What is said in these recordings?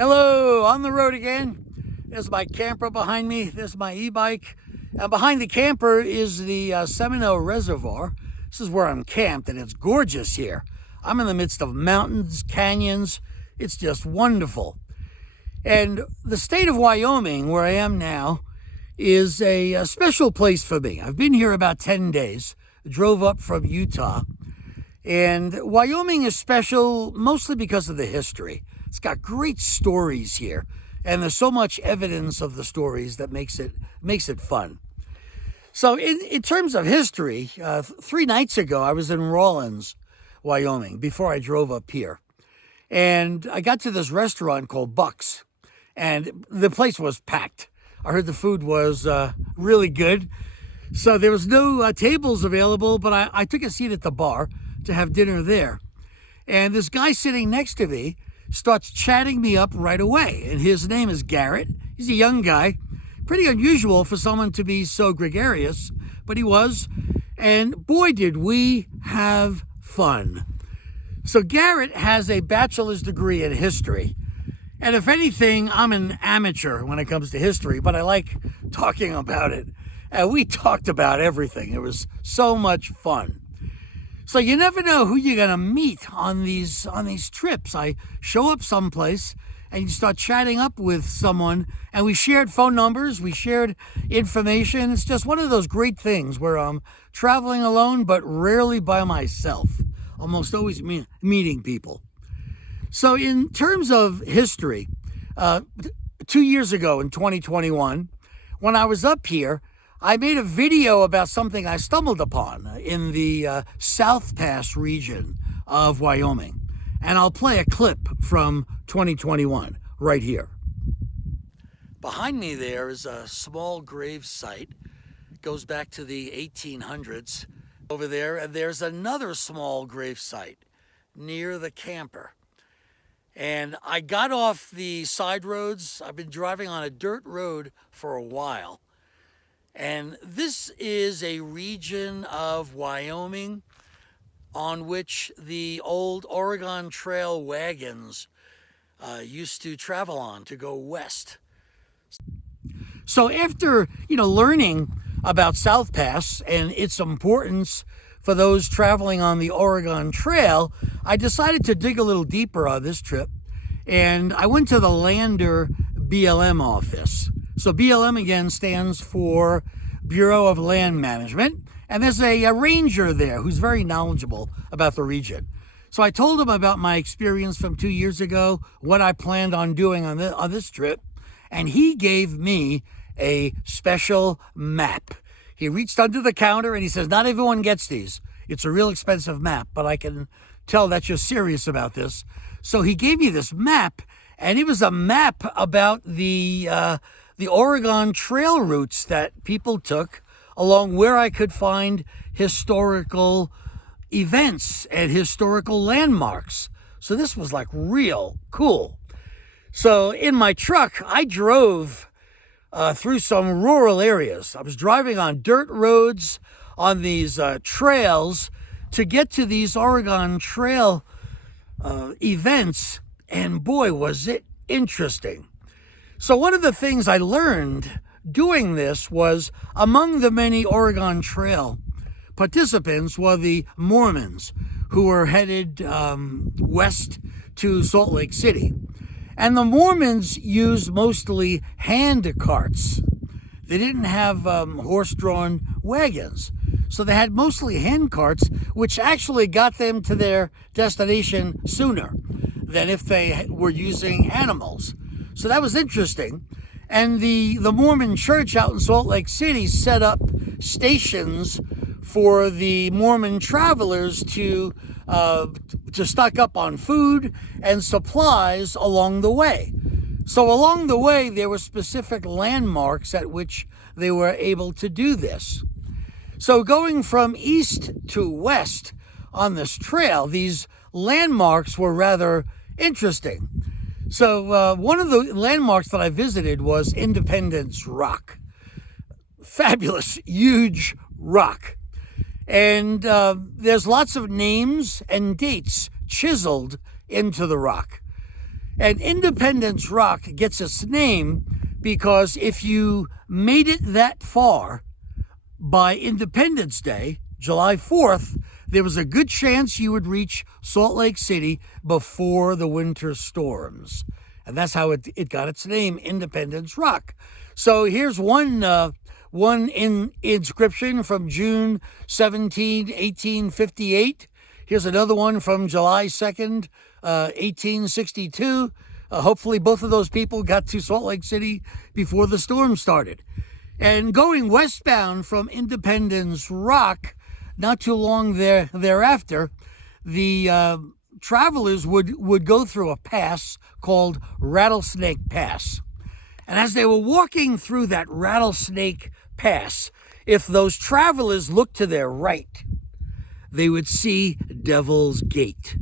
Hello, on the road again. There's my camper behind me. There's my e-bike. And behind the camper is the Seminole Reservoir. This is where I'm camped, and it's gorgeous here. I'm in the midst of mountains, canyons. It's just wonderful. And the state of Wyoming, where I am now, is a special place for me. I've been here about 10 days. Drove up from Utah. And Wyoming is special mostly because of the history. It's got great stories here, and there's so much evidence of the stories that makes it fun. So in terms of history, 3 nights ago, I was in Rawlins, Wyoming, before I drove up here. And I got to this restaurant called Buck's, and the place was packed. I heard the food was really good. So there was no tables available, but I took a seat at the bar to have dinner there. And this guy sitting next to me starts chatting me up right away. And his name is Garrett. He's a young guy. Pretty unusual for someone to be so gregarious, but he was. And boy, did we have fun. So Garrett has a bachelor's degree in history. And if anything, I'm an amateur when it comes to history, but I like talking about it. And we talked about everything. It was so much fun. So you never know who you're going to meet on these trips. I show up someplace and you start chatting up with someone, and we shared phone numbers, we shared information. It's just one of those great things where I'm traveling alone, but rarely by myself. Almost always meeting people. So in terms of history, 2 years ago in 2021, when I was up here, I made a video about something I stumbled upon in the South Pass region of Wyoming. And I'll play a clip from 2021 right here. Behind me there is a small grave site. It goes back to the 1800s. Over there, and there's another small grave site near the camper. And I got off the side roads. I've been driving on a dirt road for a while. And this is a region of Wyoming on which the old Oregon Trail wagons used to travel on to go west. So after, learning about South Pass and its importance for those traveling on the Oregon Trail, I decided to dig a little deeper on this trip. And I went to the Lander BLM office. So BLM again stands for Bureau of Land Management. And there's a ranger there who's very knowledgeable about the region. So I told him about my experience from 2 years ago, what I planned on doing on this trip. And he gave me a special map. He reached under the counter and he says, not everyone gets these. It's a real expensive map, but I can tell that you're serious about this. So he gave me this map, and it was a map about the Oregon Trail routes that people took along where I could find historical events and historical landmarks. So this was like real cool. So in my truck, I drove through some rural areas. I was driving on dirt roads on these trails to get to these Oregon Trail events, and boy, was it interesting. So one of the things I learned doing this was among the many Oregon Trail participants were the Mormons who were headed west to Salt Lake City. And the Mormons used mostly hand carts. They didn't have horse-drawn wagons. So they had mostly hand carts, which actually got them to their destination sooner than if they were using animals. So that was interesting. And the Mormon church out in Salt Lake City set up stations for the Mormon travelers to stock up on food and supplies along the way. So along the way, there were specific landmarks at which they were able to do this. So going from east to west on this trail, these landmarks were rather interesting. So one of the landmarks that I visited was Independence Rock. Fabulous, huge rock. And there's lots of names and dates chiseled into the rock. And Independence Rock gets its name because if you made it that far by Independence Day, July 4th, there was a good chance you would reach Salt Lake City before the winter storms. And that's how it got its name, Independence Rock. So here's one inscription from June 17, 1858. Here's another one from July 2nd, 1862. Hopefully both of those people got to Salt Lake City before the storm started. And going westbound from Independence Rock, not too long thereafter, the travelers would go through a pass called Rattlesnake Pass. And as they were walking through that Rattlesnake Pass, if those travelers looked to their right, they would see Devil's Gate.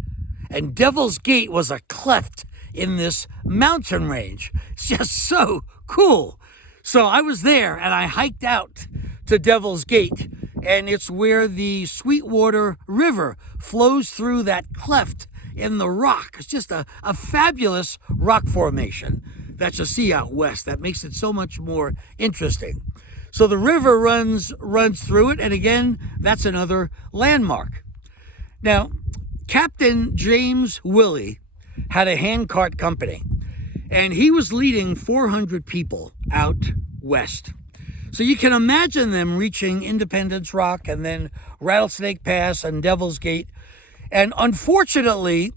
And Devil's Gate was a cleft in this mountain range. It's just so cool. So I was there and I hiked out to Devil's Gate, and it's where the Sweetwater River flows through that cleft in the rock. It's just a fabulous rock formation that you see out west that makes it so much more interesting. So the river runs through it, and again, that's another landmark. Now, Captain James Willie had a handcart company, and he was leading 400 people out west. So you can imagine them reaching Independence Rock and then Rattlesnake Pass and Devil's Gate. And unfortunately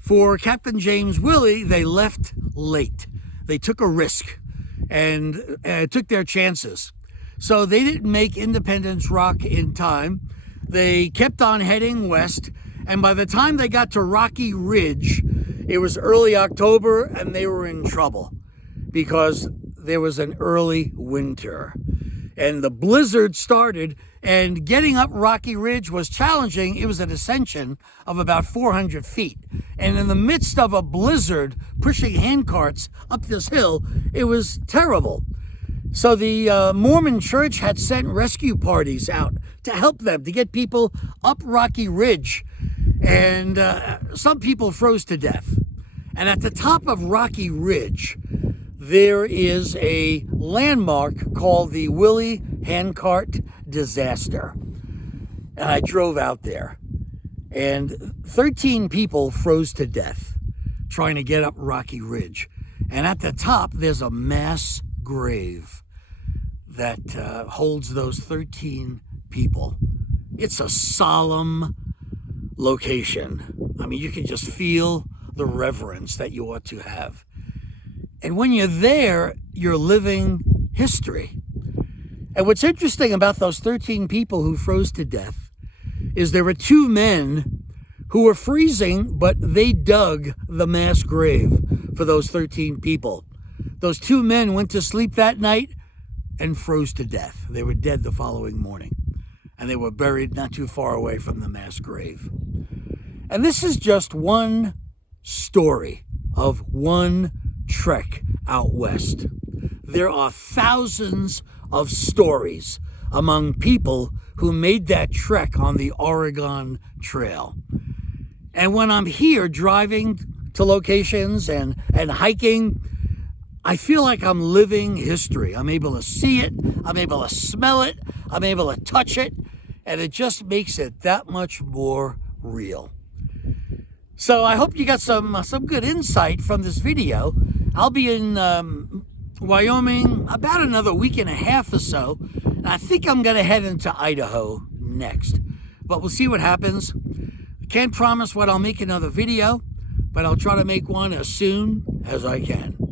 for Captain James Willie, they left late. They took a risk and took their chances. So they didn't make Independence Rock in time. They kept on heading west, and by the time they got to Rocky Ridge, it was early October, and they were in trouble because there was an early winter. And the blizzard started, and getting up Rocky Ridge was challenging. It was an ascension of about 400 feet. And in the midst of a blizzard, pushing handcarts up this hill, it was terrible. So the Mormon church had sent rescue parties out to help them, to get people up Rocky Ridge. And some people froze to death. And at the top of Rocky Ridge, there is a landmark called the Willie Handcart Disaster. And I drove out there, and 13 people froze to death trying to get up Rocky Ridge. And at the top, there's a mass grave that holds those 13 people. It's a solemn location. I mean, you can just feel the reverence that you ought to have. And when you're there, you're living history. And what's interesting about those 13 people who froze to death is there were two men who were freezing, but they dug the mass grave for those 13 people. Those two men went to sleep that night and froze to death. They were dead the following morning, and they were buried not too far away from the mass grave. And this is just one story of one trek out west. There are thousands of stories among people who made that trek on the Oregon Trail. And when I'm here driving to locations and hiking, I feel like I'm living history. I'm able to see it, I'm able to smell it, I'm able to touch it, and it just makes it that much more real. So I hope you got some good insight from this video. I'll be in Wyoming about another week and a half or so, and I think I'm going to head into Idaho next. But we'll see what happens. I can't promise when I'll make another video, but I'll try to make one as soon as I can.